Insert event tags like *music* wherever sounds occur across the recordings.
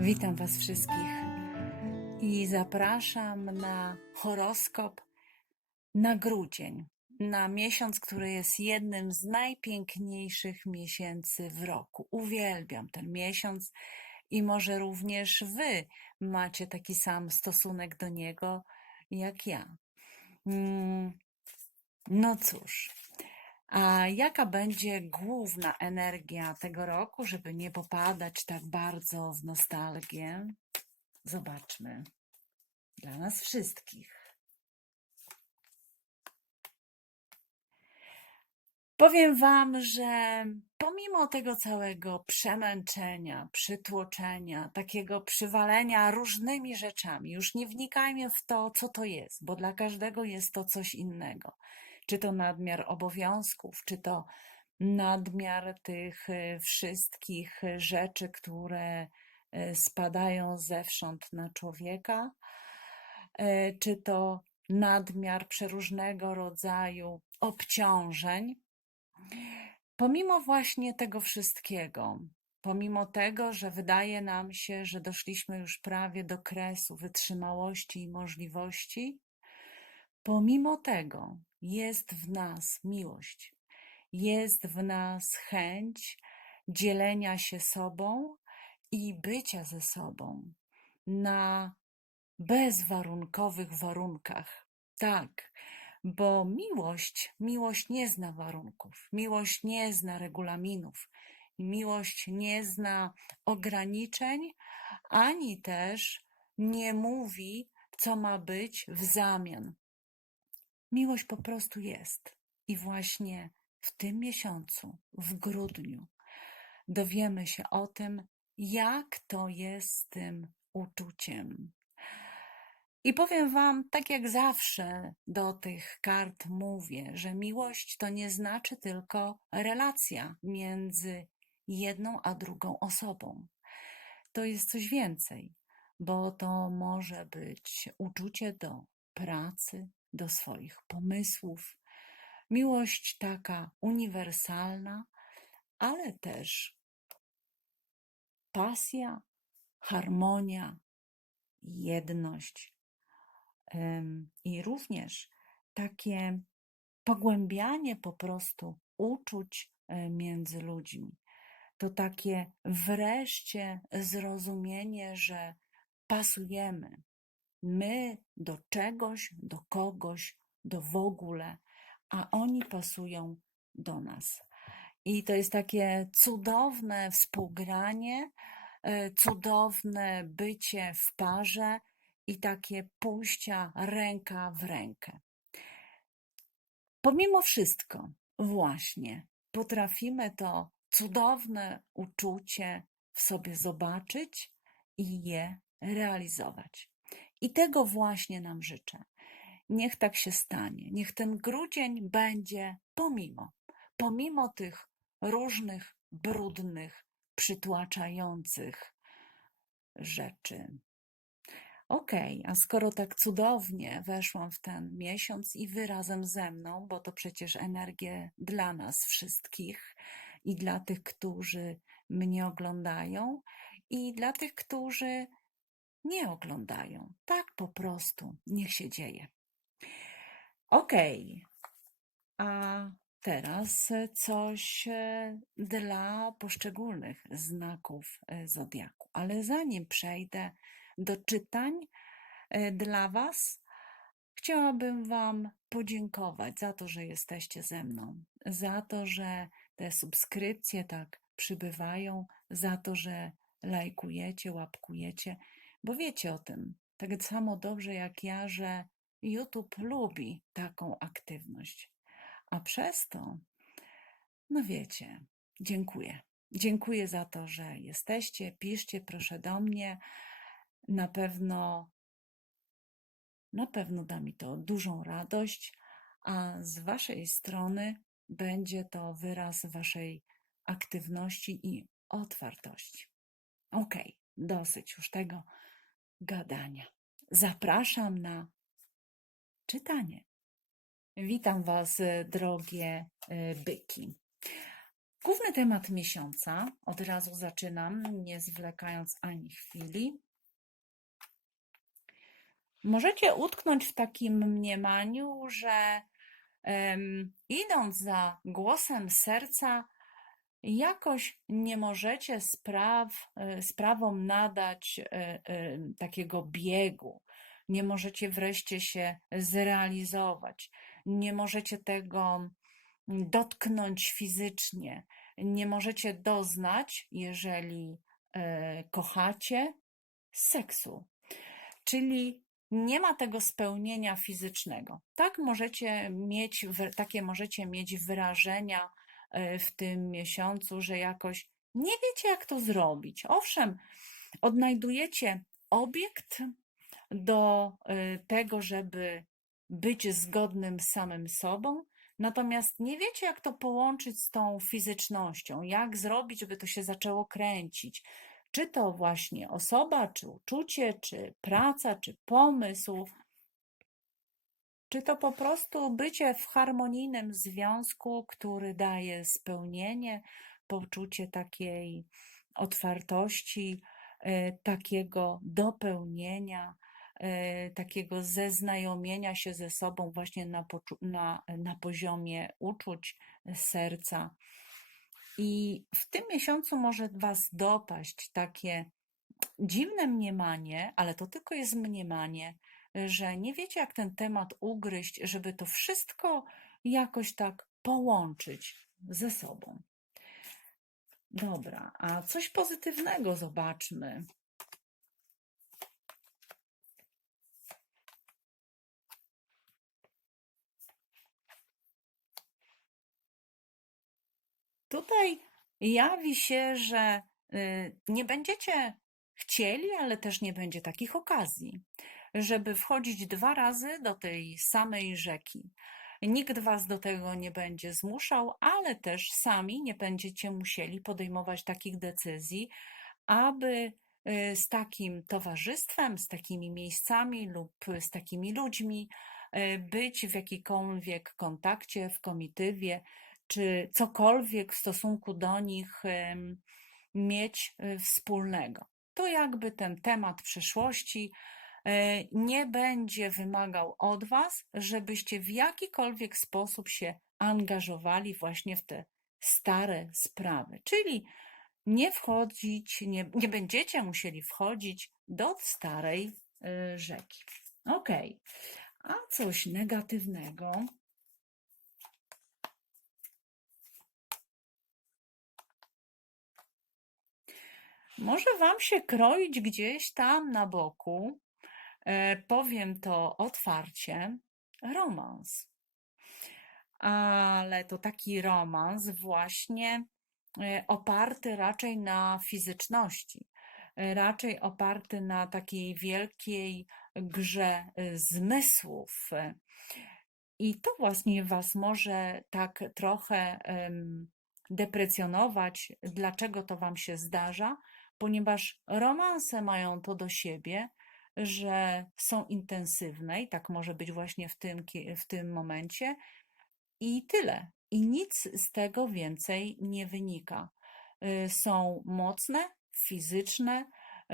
Witam Was wszystkich i zapraszam na horoskop na grudzień, na miesiąc, który jest jednym z najpiękniejszych miesięcy w roku. Uwielbiam ten miesiąc i może również Wy macie taki sam stosunek do niego jak ja. Mm, No cóż, a jaka będzie główna energia tego roku, żeby nie popadać tak bardzo w nostalgię? Zobaczmy. Dla nas wszystkich. Powiem Wam, że pomimo tego całego przemęczenia, przytłoczenia, takiego przywalenia różnymi rzeczami, już nie wnikajmy w to, co to jest, bo dla każdego jest to coś innego. Czy to nadmiar obowiązków, czy to nadmiar tych e, wszystkich rzeczy, które e, spadają zewsząd na człowieka, czy to nadmiar przeróżnego rodzaju obciążeń. Pomimo właśnie tego wszystkiego, pomimo tego, że wydaje nam się, że doszliśmy już prawie do kresu wytrzymałości i możliwości, pomimo tego jest w nas miłość, jest w nas chęć dzielenia się sobą i bycia ze sobą na bezwarunkowych warunkach. Tak, bo miłość, miłość nie zna warunków, miłość nie zna regulaminów, miłość nie zna ograniczeń, ani też nie mówi, co ma być w zamian. Miłość po prostu jest. I właśnie w tym miesiącu, w grudniu, dowiemy się o tym, jak to jest z tym uczuciem. I powiem Wam, tak jak zawsze do tych kart mówię, że miłość to nie znaczy tylko relacja między jedną a drugą osobą. To jest coś więcej, bo to może być uczucie do pracy, do swoich pomysłów, miłość taka uniwersalna, ale też pasja, harmonia, jedność i również takie pogłębianie po prostu uczuć e, między ludźmi. To takie wreszcie zrozumienie, że pasujemy my do czegoś, do kogoś, do w ogóle, a oni pasują do nas. I to jest takie cudowne współgranie, e, cudowne bycie w parze i takie pójścia ręka w rękę. Pomimo wszystko, właśnie potrafimy to cudowne uczucie w sobie zobaczyć i je realizować. I tego właśnie nam życzę. Niech tak się stanie. Niech ten grudzień będzie pomimo, pomimo tych różnych brudnych, przytłaczających rzeczy. Okej, a skoro tak cudownie weszłam w ten miesiąc i wy razem ze mną, bo to przecież energie dla nas wszystkich i dla tych, którzy mnie oglądają, i dla tych, którzy nie oglądają. Tak po prostu niech się dzieje. Okej, a teraz coś e, dla poszczególnych znaków e, zodiaku. Ale zanim przejdę do czytań e, dla Was, chciałabym Wam podziękować za to, że jesteście ze mną, za to, że te subskrypcje tak przybywają, za to, że lajkujecie, łapkujecie, bo wiecie o tym tak samo dobrze jak ja, że YouTube lubi taką aktywność. A przez to, no wiecie, dziękuję. Dziękuję za to, że jesteście. Piszcie proszę do mnie. Na pewno, na pewno da mi to dużą radość, a z Waszej strony będzie to wyraz Waszej aktywności i otwartości. Okej, dosyć już tego gadania. Zapraszam na czytanie. Witam Was, e, drogie e, byki. Główny temat miesiąca, od razu zaczynam, nie zwlekając ani chwili. Możecie utknąć w takim mniemaniu, że em, idąc za głosem serca, jakoś nie możecie spraw, e, sprawom nadać e, e, takiego biegu, nie możecie wreszcie się zrealizować, nie możecie tego dotknąć fizycznie, nie możecie doznać, jeżeli kochacie, seksu. Czyli nie ma tego spełnienia fizycznego. Tak możecie mieć, takie możecie mieć wyrażenia e, w tym miesiącu, że jakoś nie wiecie, jak to zrobić. Owszem, odnajdujecie obiekt do e, tego, żeby być zgodnym z samym sobą, Natomiast nie wiecie, jak to połączyć z tą fizycznością, jak zrobić, żeby to się zaczęło kręcić. Czy to właśnie osoba, czy uczucie, czy praca, czy pomysł, czy to po prostu bycie w harmonijnym związku, który daje spełnienie, poczucie takiej otwartości, e, takiego dopełnienia, E, takiego zeznajomienia się ze sobą właśnie na, na, na poziomie uczuć serca. I w tym miesiącu może Was dopaść takie dziwne mniemanie, ale to tylko jest mniemanie, że nie wiecie, jak ten temat ugryźć, żeby to wszystko jakoś tak połączyć ze sobą. Dobra, a coś pozytywnego zobaczmy. Tutaj jawi się, że y, nie będziecie chcieli, ale też nie będzie takich okazji, żeby wchodzić dwa razy do tej samej rzeki. Nikt was do tego nie będzie zmuszał, ale też sami nie będziecie musieli podejmować takich decyzji, aby y, z takim towarzystwem, z takimi miejscami lub z takimi ludźmi y, być w jakikolwiek kontakcie, w komitywie, czy cokolwiek w stosunku do nich mieć y, wspólnego. To jakby ten temat przeszłości nie będzie wymagał od Was, żebyście w jakikolwiek sposób się angażowali właśnie w te stare sprawy. Czyli nie wchodzić, nie, nie będziecie musieli wchodzić do starej y, rzeki. Ok, a coś negatywnego Może Wam się kroić gdzieś tam na boku, e, powiem to otwarcie, romans. Ale to taki romans właśnie e, oparty raczej na fizyczności, e, raczej oparty na takiej wielkiej grze zmysłów. I to właśnie Was może tak trochę deprecjonować, dlaczego to Wam się zdarza, ponieważ romanse mają to do siebie, że są intensywne i tak może być właśnie w tym, w tym momencie i tyle. I nic z tego więcej nie wynika. Y, są mocne, fizyczne,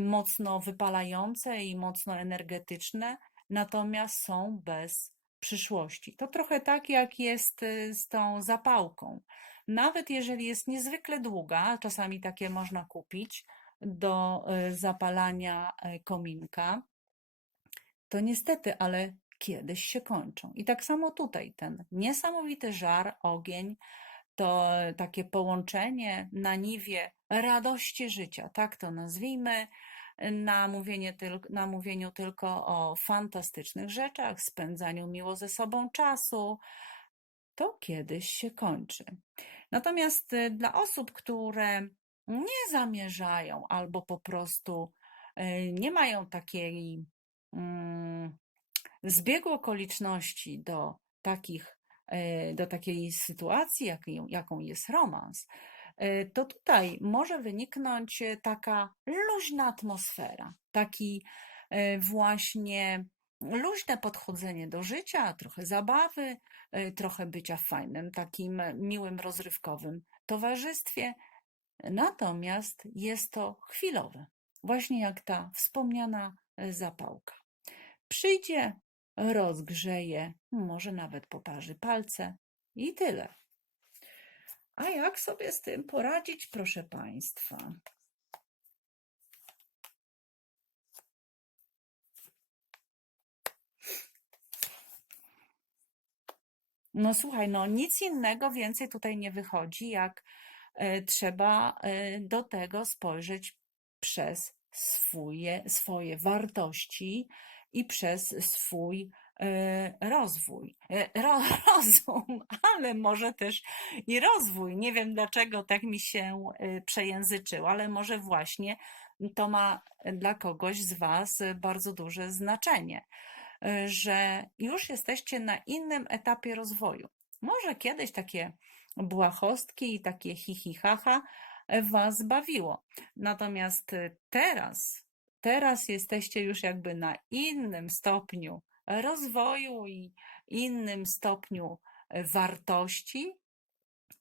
mocno wypalające i mocno energetyczne, natomiast są bez przyszłości. To trochę tak, jak jest y, z tą zapałką. Nawet jeżeli jest niezwykle długa, czasami takie można kupić, do e, zapalania e, kominka, to niestety, ale kiedyś się kończą. I tak samo tutaj ten niesamowity żar, ogień, to takie połączenie na niwie radości życia, tak to nazwijmy, na, mówienie tyl- na mówieniu tylko o fantastycznych rzeczach, spędzaniu miło ze sobą czasu, to kiedyś się kończy. Natomiast y, dla osób, które nie zamierzają albo po prostu e, nie mają takiej mm, zbiegu okoliczności do takich, e, do takiej sytuacji, jaką, jest romans, e, to tutaj może wyniknąć taka luźna atmosfera, taki właśnie luźne podchodzenie do życia, trochę zabawy, trochę bycia w fajnym, takim miłym, rozrywkowym towarzystwie. Natomiast jest to chwilowe, właśnie jak ta wspomniana zapałka. Przyjdzie, rozgrzeje, może nawet poparzy palce i tyle. A jak sobie z tym poradzić, proszę Państwa? No słuchaj, no nic innego więcej tutaj nie wychodzi, jak trzeba e, do tego spojrzeć przez swoje, swoje wartości i przez swój e, rozwój, e, ro, *laughs* rozum, ale może też i rozwój. Nie wiem dlaczego tak mi się e, przejęzyczyło, ale może właśnie to ma dla kogoś z Was bardzo duże znaczenie, e, że już jesteście na innym etapie rozwoju. Może kiedyś takie błahostki i takie hihi haha Was bawiło. Natomiast teraz, teraz jesteście już jakby na innym stopniu rozwoju i innym stopniu wartości.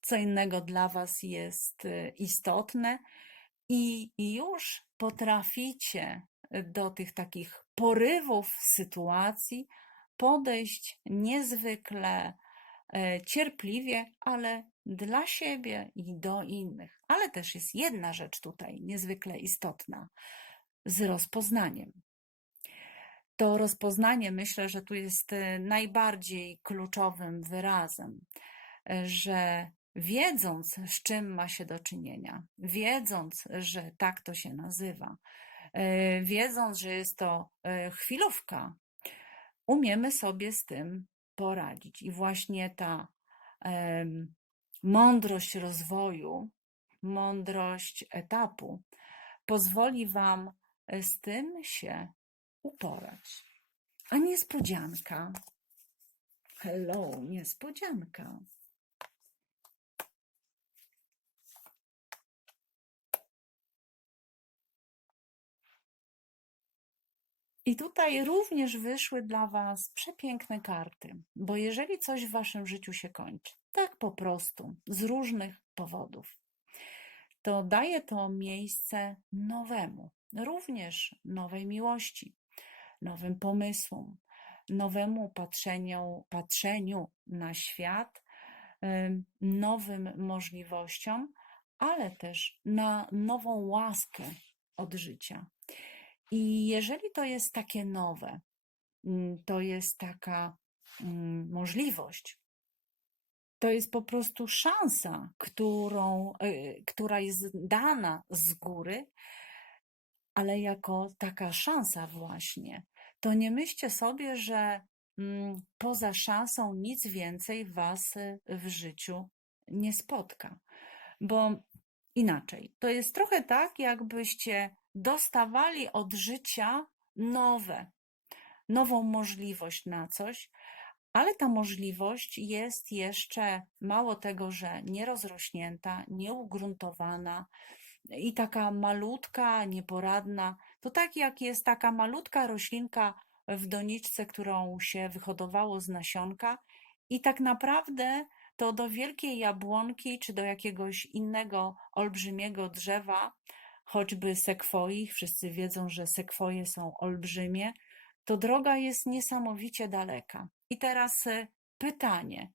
Co innego dla Was jest istotne i już potraficie do tych takich porywów sytuacji podejść niezwykle e, cierpliwie, ale dla siebie i do innych. Ale też jest jedna rzecz tutaj niezwykle istotna z rozpoznaniem. To rozpoznanie myślę, że tu jest e, najbardziej kluczowym wyrazem, e, że wiedząc, z czym ma się do czynienia, wiedząc, że tak to się nazywa, e, wiedząc, że jest to chwilówka, umiemy sobie z tym poradzić. I właśnie ta mądrość rozwoju, mądrość etapu pozwoli Wam z tym się uporać. A niespodzianka. Hello, niespodzianka. I tutaj również wyszły dla Was przepiękne karty, bo jeżeli coś w Waszym życiu się kończy, tak po prostu, z różnych powodów, to daje to miejsce nowemu, również nowej miłości, nowym pomysłom, nowemu patrzeniu, patrzeniu na świat, nowym możliwościom, ale też na nową łaskę od życia. I jeżeli to jest takie nowe, mm, to jest taka mm, możliwość, to jest po prostu szansa, którą, y, która jest dana z góry, ale jako taka szansa właśnie, to nie myślcie sobie, że mm, poza szansą nic więcej Was y, w życiu nie spotka. Bo inaczej, to jest trochę tak, jakbyście dostawali od życia nowe, nową możliwość na coś, ale ta możliwość jest jeszcze mało tego, że nierozrośnięta, nieugruntowana, i taka malutka, nieporadna. To tak jak jest taka malutka roślinka w doniczce, którą się wyhodowało z nasionka, i tak naprawdę to do wielkiej jabłonki czy do jakiegoś innego olbrzymiego drzewa, choćby sekwoi, wszyscy wiedzą, że sekwoje są olbrzymie, to droga jest niesamowicie daleka. I teraz e, pytanie,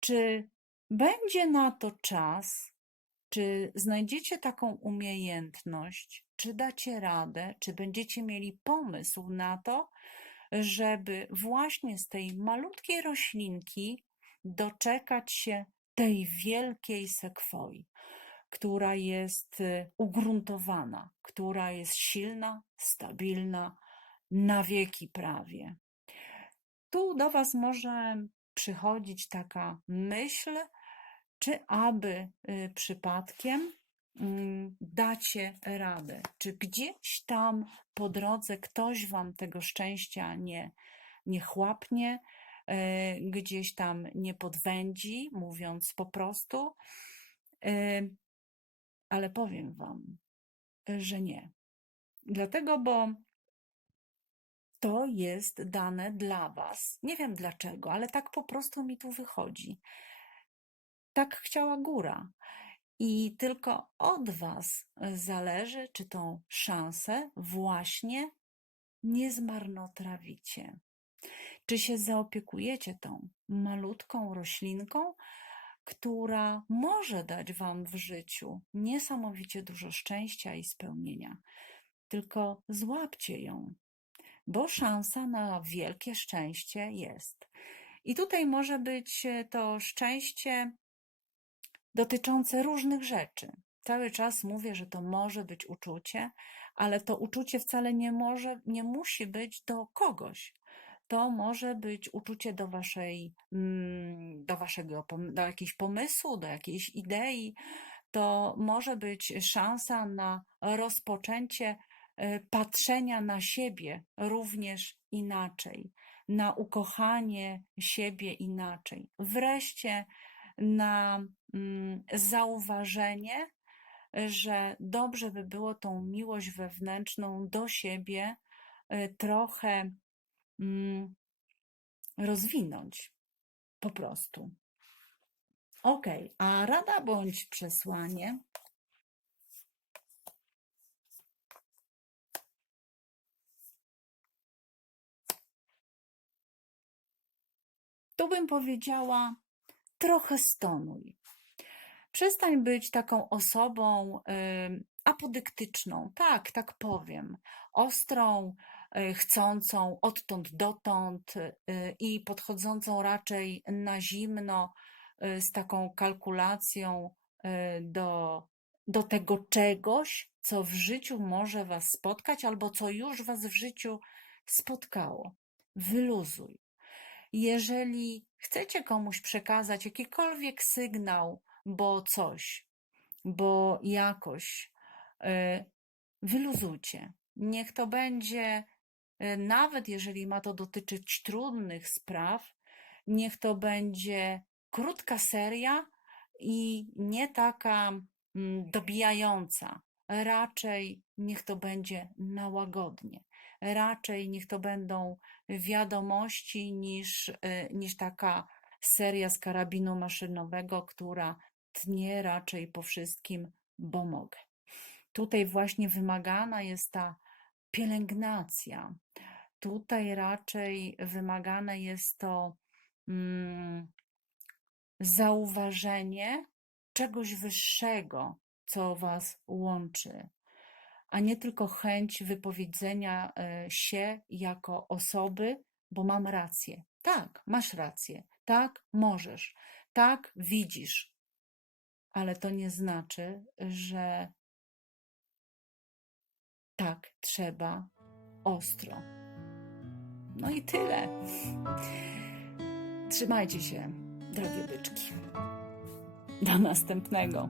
czy będzie na to czas, czy znajdziecie taką umiejętność, czy dacie radę, czy będziecie mieli pomysł na to, żeby właśnie z tej malutkiej roślinki doczekać się tej wielkiej sekwoi, która jest y, ugruntowana, która jest silna, stabilna, na wieki prawie. Tu do Was może przychodzić taka myśl, czy aby y, przypadkiem mm, dacie radę? Czy gdzieś tam po drodze ktoś wam tego szczęścia nie, nie chłapnie, y, gdzieś tam nie podwędzi, mówiąc po prostu? Ale powiem wam, że nie. Dlatego, bo to jest dane dla Was. Nie wiem dlaczego, ale tak po prostu mi tu wychodzi. Tak chciała góra. I tylko od Was zależy, czy tą szansę właśnie nie zmarnotrawicie. Czy się zaopiekujecie tą malutką roślinką, która może dać Wam w życiu niesamowicie dużo szczęścia i spełnienia. Tylko złapcie ją, bo szansa na wielkie szczęście jest. I tutaj może być to szczęście dotyczące różnych rzeczy. Cały czas mówię, że to może być uczucie, ale to uczucie wcale nie może, nie musi być do kogoś. To może być uczucie do waszej, mm, do waszego, do jakiegoś pomysłu, do jakiejś idei. To może być szansa na rozpoczęcie e, patrzenia na siebie również inaczej, na ukochanie siebie inaczej. Wreszcie na mm, zauważenie, że dobrze by było tą miłość wewnętrzną do siebie y, trochę rozwinąć. Po prostu. Ok, a rada bądź przesłanie. Tu bym powiedziała, trochę stonuj. Przestań być taką osobą apodyktyczną, tak, tak powiem, ostrą, chcącą odtąd dotąd y, i podchodzącą raczej na zimno, y, z taką kalkulacją do, do tego czegoś, co w życiu może Was spotkać, albo co już Was w życiu spotkało. Wyluzuj. Jeżeli chcecie komuś przekazać jakikolwiek sygnał, bo coś, bo jakoś, wyluzujcie. Niech to będzie, nawet jeżeli ma to dotyczyć trudnych spraw, niech to będzie krótka seria i nie taka mm, dobijająca. Raczej niech to będzie na łagodnie. Raczej niech to będą wiadomości niż, y, niż taka seria z karabinu maszynowego, która tnie raczej po wszystkim, bo mogę. Tutaj właśnie wymagana jest ta pielęgnacja. Tutaj raczej wymagane jest to mm, zauważenie czegoś wyższego, co Was łączy, a nie tylko chęć wypowiedzenia e, się jako osoby, bo mam rację. Tak, masz rację. Tak, możesz. Tak, widzisz. Ale to nie znaczy, że tak trzeba ostro. No i tyle. Trzymajcie się, drogie byczki. Do następnego.